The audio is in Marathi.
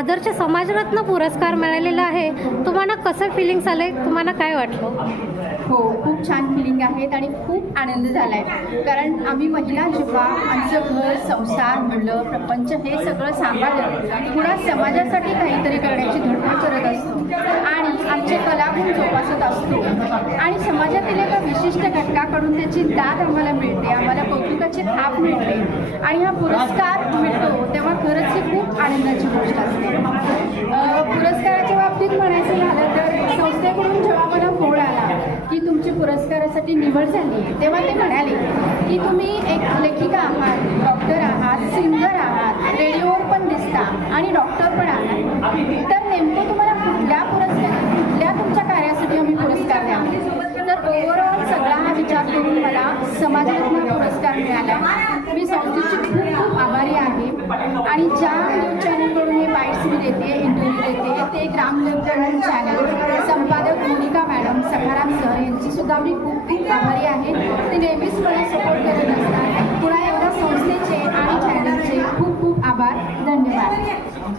आदर्श समाजरत्न पुरस्कार मिळालेला आहे. तुम्हाला कसं फिलिंग्स आले तुम्हाला काय वाटलं? हो खूप छान फिलिंग आहेत आणि खूप आनंद झाला आहे कारण आम्ही महिला जेव्हा आमचं घर संसार मुलं प्रपंच हे सगळं सांभाळलं पुन्हा समाजासाठी काहीतरी करण्याची धडपड करत असतो. आणि आमचे कलागुण जोपासत असतो. आणि समाजातील एका विशिष्ट घटकाकडून त्याची दाद आम्हाला मिळते आम्हाला कौतुकाची थाप मिळते. आणि हा पुरस्कार मिळतो तेव्हा खरंच खूप आनंदाची गोष्ट असते. पुरस्काराच्या बाबतीत म्हणायचं झालं तर संस्थेकडून जेव्हा मला फोन आला की तुमची पुरस्कारासाठी निवड झाली आहे तेव्हा ते म्हणाले की तुम्ही एक लेखिका आहात डॉक्टर आहात सिंगर आहात रेडिओवर पण दिसता आणि डॉक्टर पण आहात. तर नेमकं तुम्हाला कुठल्या पुरस्कार कुठल्या तुमच्या कार्यासाठी आम्ही पुरस्कार द्यावा तर ओव्हरऑल सगळा हा विचार करून मला समाजरत्न पुरस्कार मिळाला. मी संस्थेची खूप खूप आभारी आहे. आणि ज्या ते ग्रामलेखन चॅनल संपादक मोनिका मॅडम सखाराम सर यांची सुद्धा मी खूप खूप आभारी आहे. ते नेहमीच मला सपोर्ट करत असतात. पुन्हा एकदा संस्थेचे आणि चॅनलचे खूप खूप आभार. धन्यवाद.